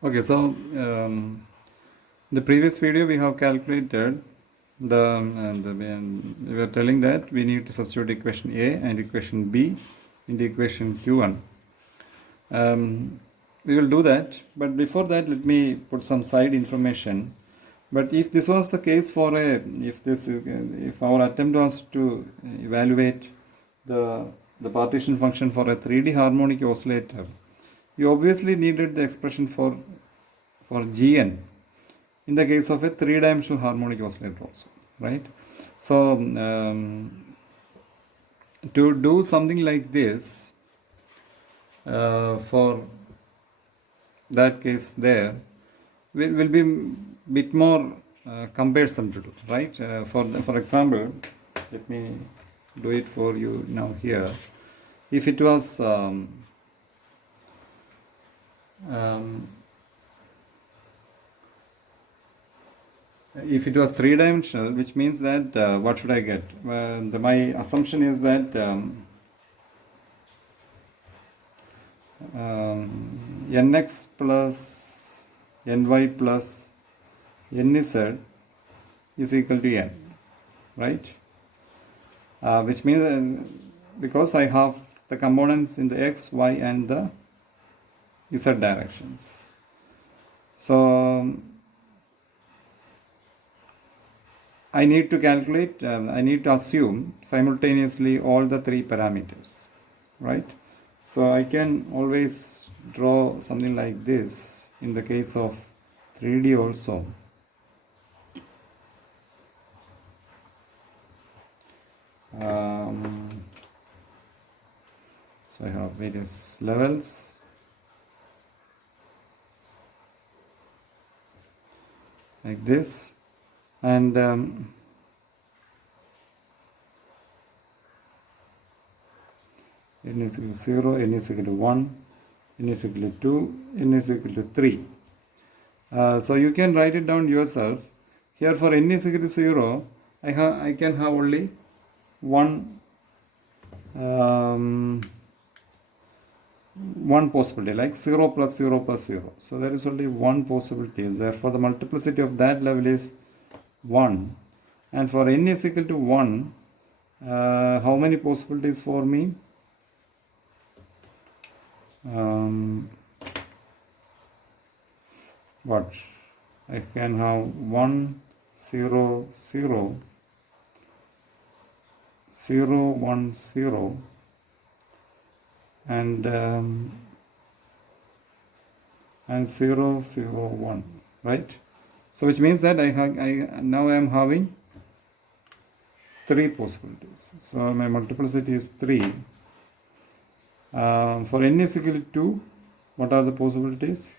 Okay, so the previous video we have calculated we were telling that we need to substitute equation A and equation B in the equation Q1. We will do that, but before that let me put some side information. But if this was the case for if our attempt was to evaluate the partition function for a 3D harmonic oscillator, you obviously needed the expression for Gn in the case of a three-dimensional harmonic oscillator also, right? So to do something like this for that case there will be bit more cumbersome to do, right? For example, let me do it for you now here. If it was if it was three-dimensional, which means that what should I get? My assumption is that nx plus ny plus nz is equal to n, right? Which means because I have the components in the x, y and the z directions. So I need to calculate, I need to assume simultaneously all the three parameters, right? So I can always draw something like this in the case of 3D also. So I have various levels. Like this. And n is equal to 0, n is equal to 1, n is equal to 2, n is equal to 3. So you can write it down yourself. Here for n is equal to 0, I can have only one possibility, like 0 plus 0 plus 0. So there is only one possibility. Therefore the multiplicity of that level is 1, and for n is equal to 1, how many possibilities for me? What I can have 1 0 0 0 1 0 and 0 0 1, right? So which means that now I am having 3 possibilities. So my multiplicity is 3. For n is equal to 2, what are the possibilities?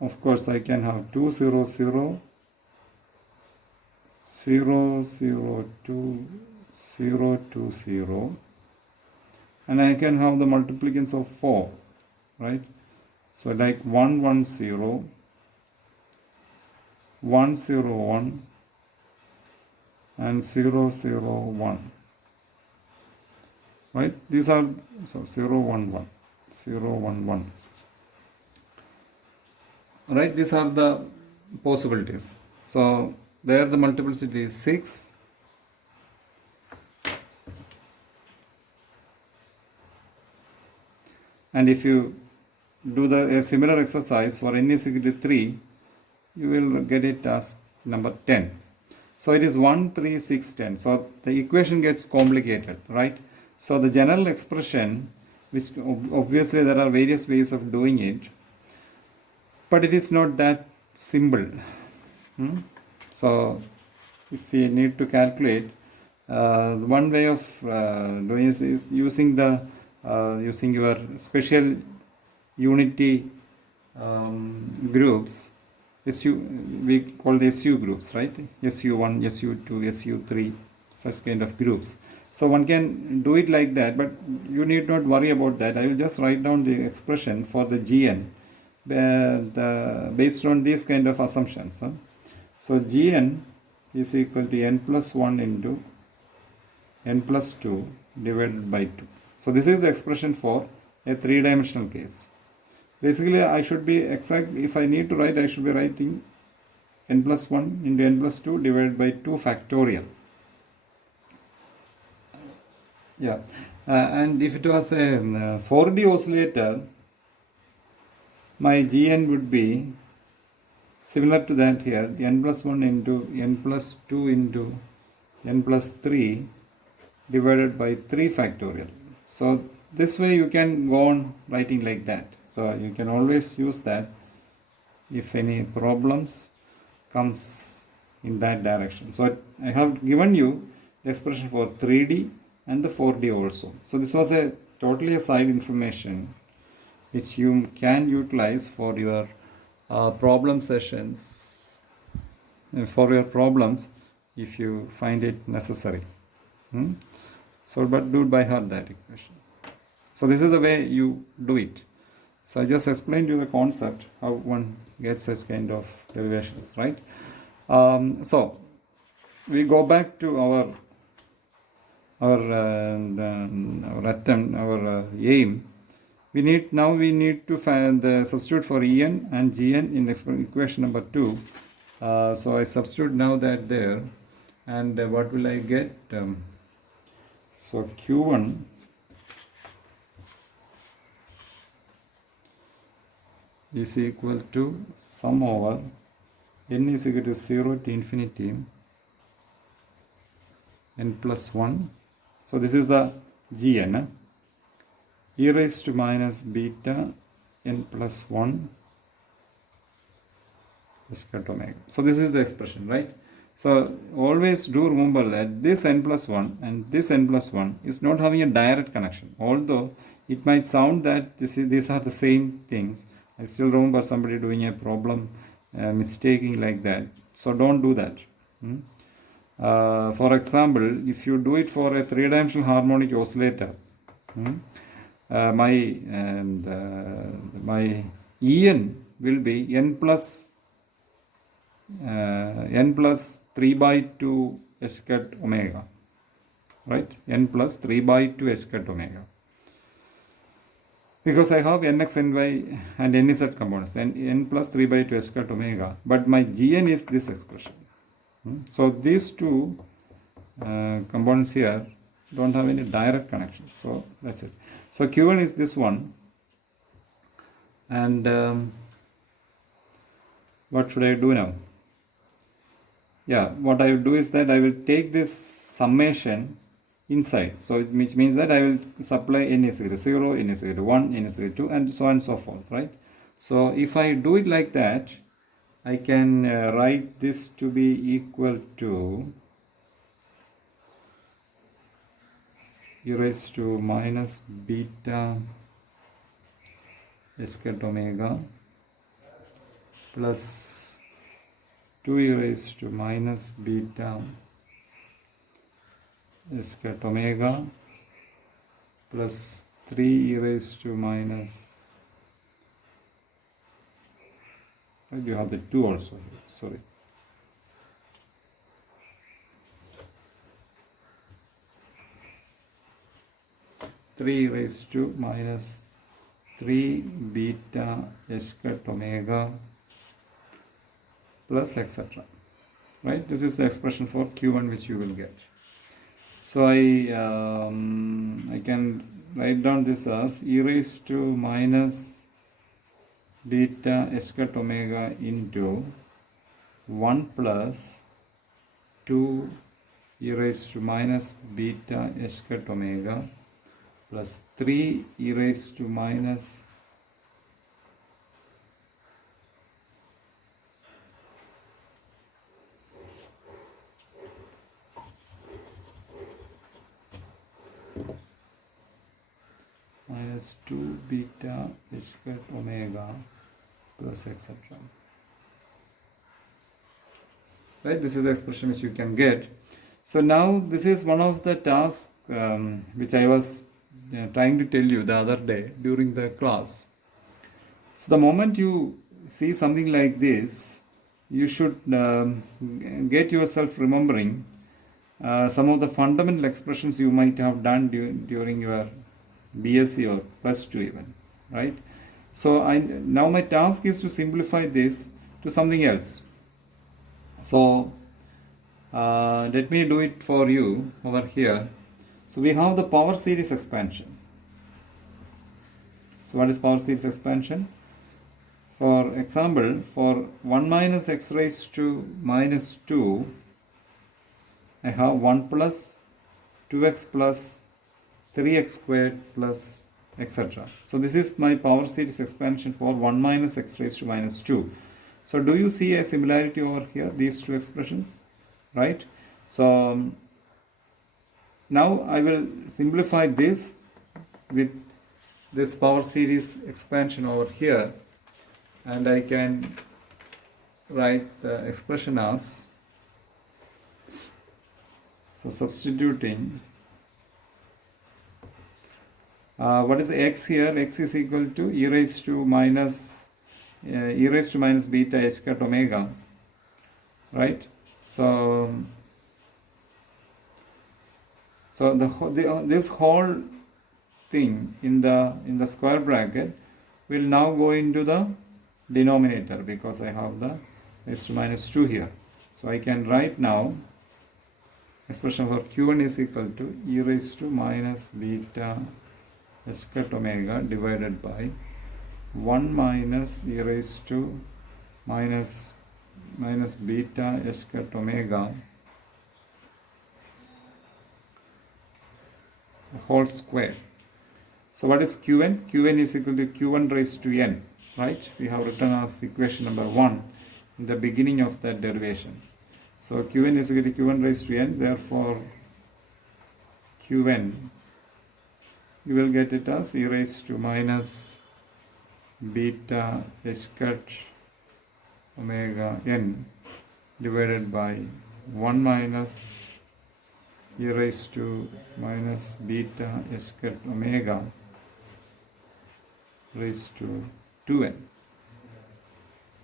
Of course, I can have 2 0 0 0 0 2 0 2 0, and I can have the multiplicants of 4, right? So like 1 1 0 1 0 1 and 0 0 1, right? These are 0 1 1 0 1 1, right? These are the possibilities. So there the multiplicity is 6, and if you do a similar exercise for n is equal to 3, you will get it as number 10. So it is 1 3 6 10. So the equation gets complicated, right? So the general expression, which obviously there are various ways of doing it, but it is not that simple. So if we need to calculate, one way of doing is using using your special unity groups. We call the SU groups, right? SU1, SU2, SU3, such kind of groups. So one can do it like that, but you need not worry about that. I will just write down the expression for the Gn based on these kind of assumptions. So Gn is equal to n plus 1 into n plus 2 divided by 2. So this is the expression for a three-dimensional case. Basically, I should be exact. If I need to write, I should be writing n plus 1 into n plus 2 divided by 2 factorial. Yeah, and if it was a 4D oscillator, my Gn would be similar to that here, n plus 1 into n plus 2 into n plus 3 divided by 3 factorial. So this way you can go on writing like that. So you can always use that if any problems comes in that direction. So I have given you the expression for 3D and the 4D also. So this was a totally a side information which you can utilize for your problem sessions, for your problems if you find it necessary. So but do it by heart, that equation. So this is the way you do it. So I just explained you the concept, how one gets such kind of derivations, right? So we go back to our attempt, our aim. We need to find the substitute for En and Gn in equation number 2. So I substitute now that there, and what will I get? So Q1 is equal to sum over n is equal to 0 to infinity n plus 1. So this is the Gn, e raised to minus beta n plus 1 square omega. So this is the expression, right? So always do remember that this n plus 1 and this n plus 1 is not having a direct connection. Although it might sound that these are the same things. I still remember somebody doing a problem mistaking like that. So don't do that. For example, if you do it for a 3-dimensional harmonic oscillator, my En will be n plus 3 by 2 h cut omega, right? N plus 3 by 2 h cut omega. Because I have nx, ny and nz components, and n plus 3 by 2 h cut omega, but my Gn is this expression. So these two components here don't have any direct connections. So that's it. So Q1 is this one, and what should I do now? Yeah, what I will do is that I will take this summation inside. So which means that I will supply n is equal to 0, n is equal to 1, n is equal to 2, and so on and so forth, right? So if I do it like that, I can write this to be equal to e raised to minus beta h cut omega plus 2 e raised to minus beta h cut omega plus 3 e raised to minus, right, you have the 2 also here, sorry. Three raised to minus 3 beta h cut omega plus etc. Right? This is the expression for Q1 which you will get. So I can write down this as e raised to minus beta h cut omega into 1 plus 2 e raised to minus beta h cut omega plus 3 e raised to minus minus 2 beta h cut omega plus etc. Right, this is the expression which you can get. So now this is one of the tasks which I was trying to tell you the other day during the class. So the moment you see something like this, you should get yourself remembering some of the fundamental expressions you might have done during your BSc or plus 2 even, right? So now my task is to simplify this to something else. So let me do it for you over here. So we have the power series expansion. So what is power series expansion? For example, for 1 minus x raised to minus 2, I have 1 plus 2x plus 3x squared plus etc. So this is my power series expansion for 1 minus x raised to minus 2. So do you see a similarity over here, these two expressions, right? So now I will simplify this with this power series expansion over here, and I can write the expression as, so substituting, what is the x here? X is equal to e raised to minus beta h cut omega, right? So this whole thing in the square bracket will now go into the denominator because I have the raised to minus 2 here. So I can write now expression for q1 is equal to e raised to minus beta h cut omega divided by 1 minus e raised to minus beta h cut omega whole square. So what is Qn? Qn is equal to Q1 raised to n, right? We have written as equation number 1 in the beginning of that derivation. So Qn is equal to Q1 raised to n, therefore Qn, you will get it as e raised to minus beta h cut omega n divided by 1 minus e raised to minus beta h cut omega raised to 2n,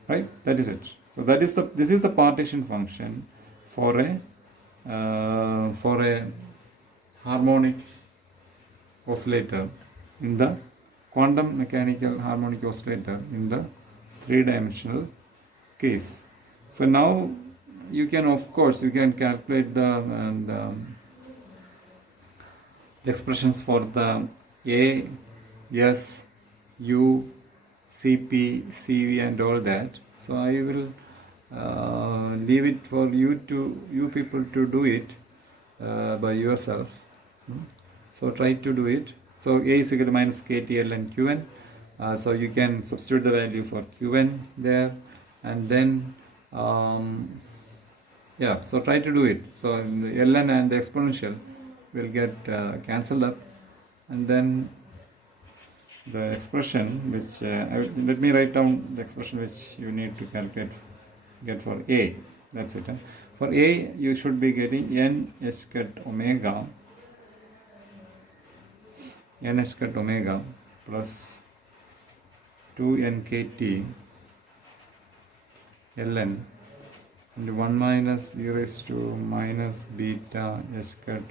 right? That is it. So this is the partition function for a harmonic oscillator in the quantum mechanical harmonic oscillator in the three-dimensional case. So now you can, of course, you can calculate the expressions for the A, S, U, CP, CV and all that. So I will leave it for you people to do it by yourself. So try to do it. So A is equal to minus KTL and Qn. So you can substitute the value for Qn there, and then yeah, so try to do it. So the ln and the exponential will get cancelled up, and then the expression which let me write down the expression which you need to get for A. That's it. For A, you should be getting n h cut omega plus 2nkt ln and 1 minus e raised to minus beta h cut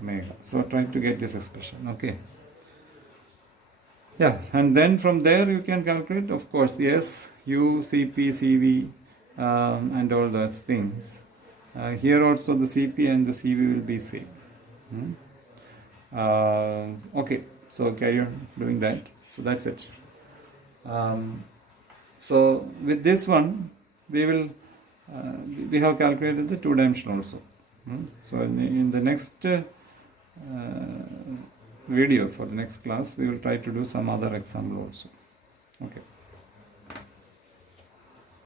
omega. So try to get this expression, okay? Yeah, and then from there you can calculate, of course, S, U, CP, CV and all those things. Here also the CP and the CV will be same. Okay, so carry on doing that. So that's it. So with this one, we will we have calculated the two-dimensional also. So in the next video, for the next class, we will try to do some other example also. Okay.